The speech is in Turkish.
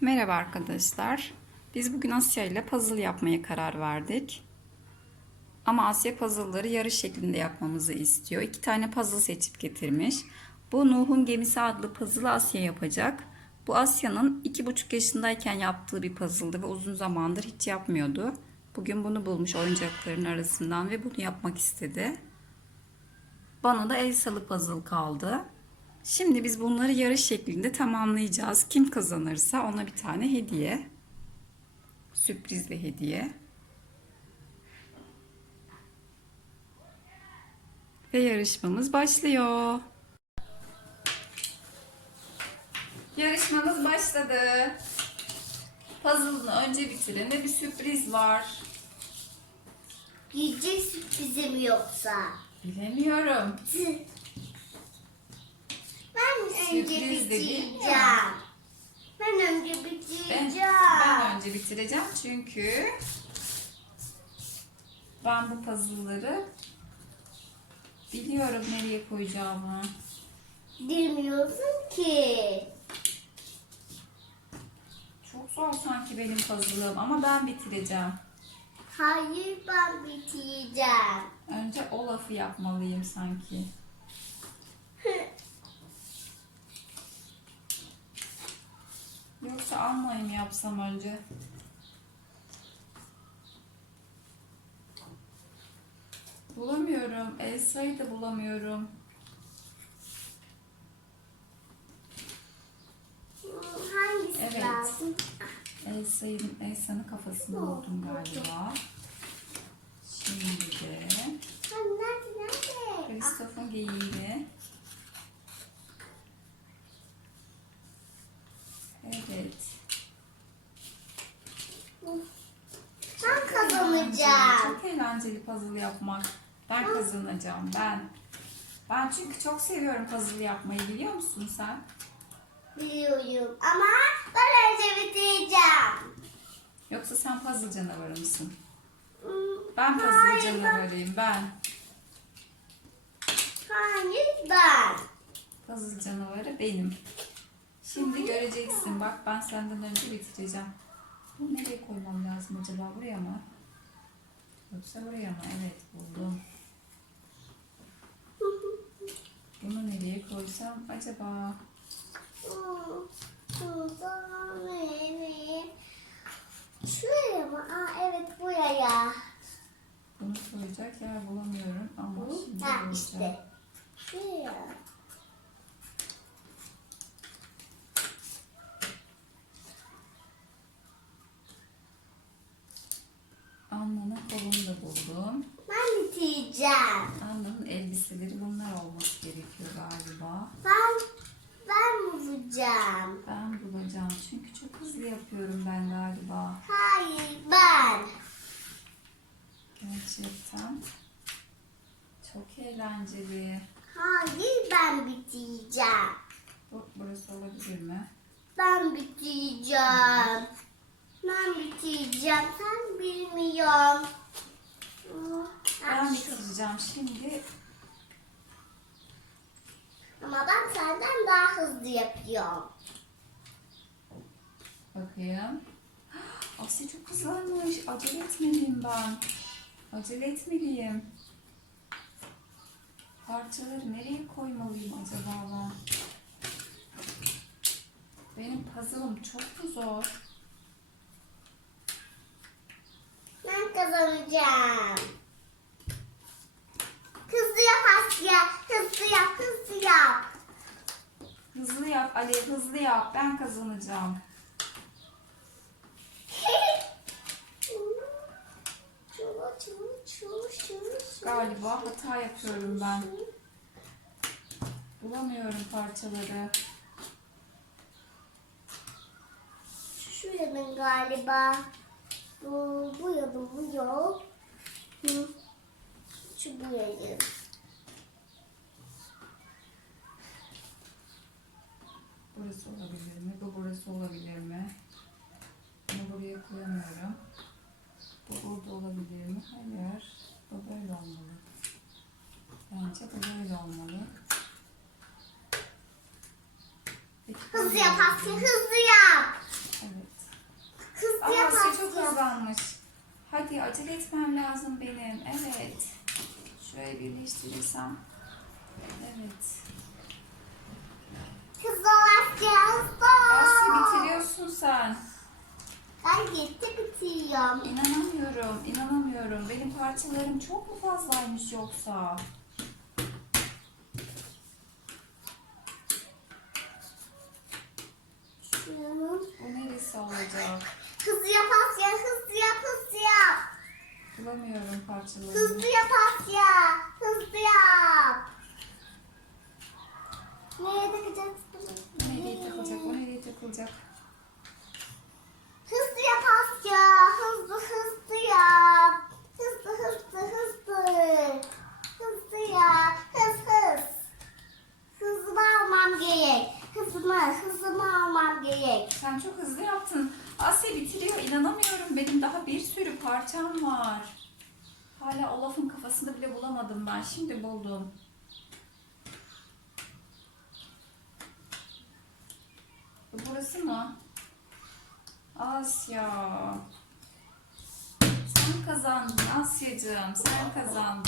Merhaba arkadaşlar. Biz bugün Asya ile puzzle yapmaya karar verdik. Ama Asya puzzle'ları yarı şeklinde yapmamızı istiyor. İki tane puzzle seçip getirmiş. Bu Nuh'un Gemisi adlı puzzle'ı Asya yapacak. Bu Asya'nın iki buçuk yaşındayken yaptığı bir puzzle'dı ve uzun zamandır hiç yapmıyordu. Bugün bunu bulmuş oyuncakların arasından ve bunu yapmak istedi. Bana da el salı puzzle kaldı. Şimdi biz bunları yarı şeklinde tamamlayacağız. Kim kazanırsa ona bir tane hediye. Sürprizli hediye. Ve yarışmamız başlıyor. Yarışmamız başladı. Puzzle'ını önce bitirin ve bir sürpriz var. Yiyecek sürprizim yoksa. Bilemiyorum. Ben önce Sürpriz dedi bitireceğim. Ben önce Ben, bitireceğim. ben önce bitireceğim çünkü ben bu puzzle'ları biliyorum nereye koyacağımı. Bilmiyorsun ki. Çok zor sanki benim puzzle'ım ama ben bitireceğim. Hayır ben bitireceğim. Önce o lafı yapmalıyım sanki. Yoksa almayı mı yapsam önce? Bulamıyorum. Elsa'yı da bulamıyorum. Hangisi Evet. lazım? Elsa'nın Elsa'nın kafasını buldum galiba. Şimdi de Ha, nerede nerede? Ah, Christoph'un geyiğini. Evet. Ben kazanacağım. Çok eğlenceli puzzle yapmak. Ben kazanacağım ben. Ben çünkü çok seviyorum puzzle yapmayı biliyor musun sen? Biliyorum ama ben önce bitireceğim. Yoksa sen puzzle canavarı mısın? Ben puzzle hayır, canavarıyım ben. Hayır ben. Puzzle canavarı benim. Şimdi göreceksin. Bak ben senden önce bitireceğim. Bunu nereye koymam lazım acaba? Buraya mı? Yoksa buraya mı? Evet buldum. Bunu nereye koysam acaba? Şuraya mı? Aa evet buraya. Bunu koyacak yer bulamıyorum ama şimdi Ha bulacağım. işte. Şuraya. Anna'nın kolunu da buldum. Ben bitireceğim. Anna'nın elbiseleri bunlar olması gerekiyor galiba. Ben ben bulacağım. Ben bulacağım çünkü çok hızlı yapıyorum ben galiba. Hayır ben. Gerçekten. Çok eğlenceli. Hayır ben bitireceğim. Bu, burası olabilir mi? Ben bitireceğim. Ben bitireceğim. Sen bilmiyorum. Ben bitireceğim şimdi. Ama ben senden daha hızlı yapıyorum. Bakayım. Asya çok hızlanmış. Acele etmeliyim ben. Acele etmeliyim. Parçaları nereye koymalıyım acaba ben? Benim puzzle'ım çok mu zor? Ben kazanacağım. Hızlı yap Asya. Hızlı yap, hızlı yap. Hızlı yap Ali, hızlı yap. Ben kazanacağım. Galiba hata yapıyorum ben. Bulamıyorum parçaları. Şu yanın galiba. Bu, bu yanın bu yok. Şu bu yanın. Burası olabilir mi? Bu burası olabilir mi? Bunu buraya koyamıyorum. Bu burada olabilir mi? Hayır. Bu böyle olmalı. Bence bu böyle olmalı. Peki, Hızlı yap. Asya hızlı yap. Evet. kazanmış. Hadi acele etmem lazım benim. Evet. Şuraya birleştirirsem. Evet. Kızlar Hızlı. bitiriyorsun sen. Ben gitti bitiriyorum. İnanamıyorum, inanamıyorum. Benim parçalarım çok mu fazlaymış yoksa? Şunun Bu neresi olacak? Hızlı yap Asya hızlı yap hızlı yap. Bulamıyorum parçalarımı. Hızlı yap Asya. Hızlı yap. Nereye takacaksın? Takılacak? O nereye takılacak? Hızlı yap Asya. Hızlı hızlı yap. Hızlı hızlı hızlı. Hızlı yap. Hız hız. Hızımı almam gerek. Hızımı, hızımı almam gerek. Sen çok hızlı yaptın. Asya bitiriyor. İnanamıyorum. Benim daha bir sürü parçam var. Hala Olaf'ın kafasını bile bulamadım ben. Şimdi buldum. Mı? Asya. Sen kazandın Asya'cığım. Sen kazandın.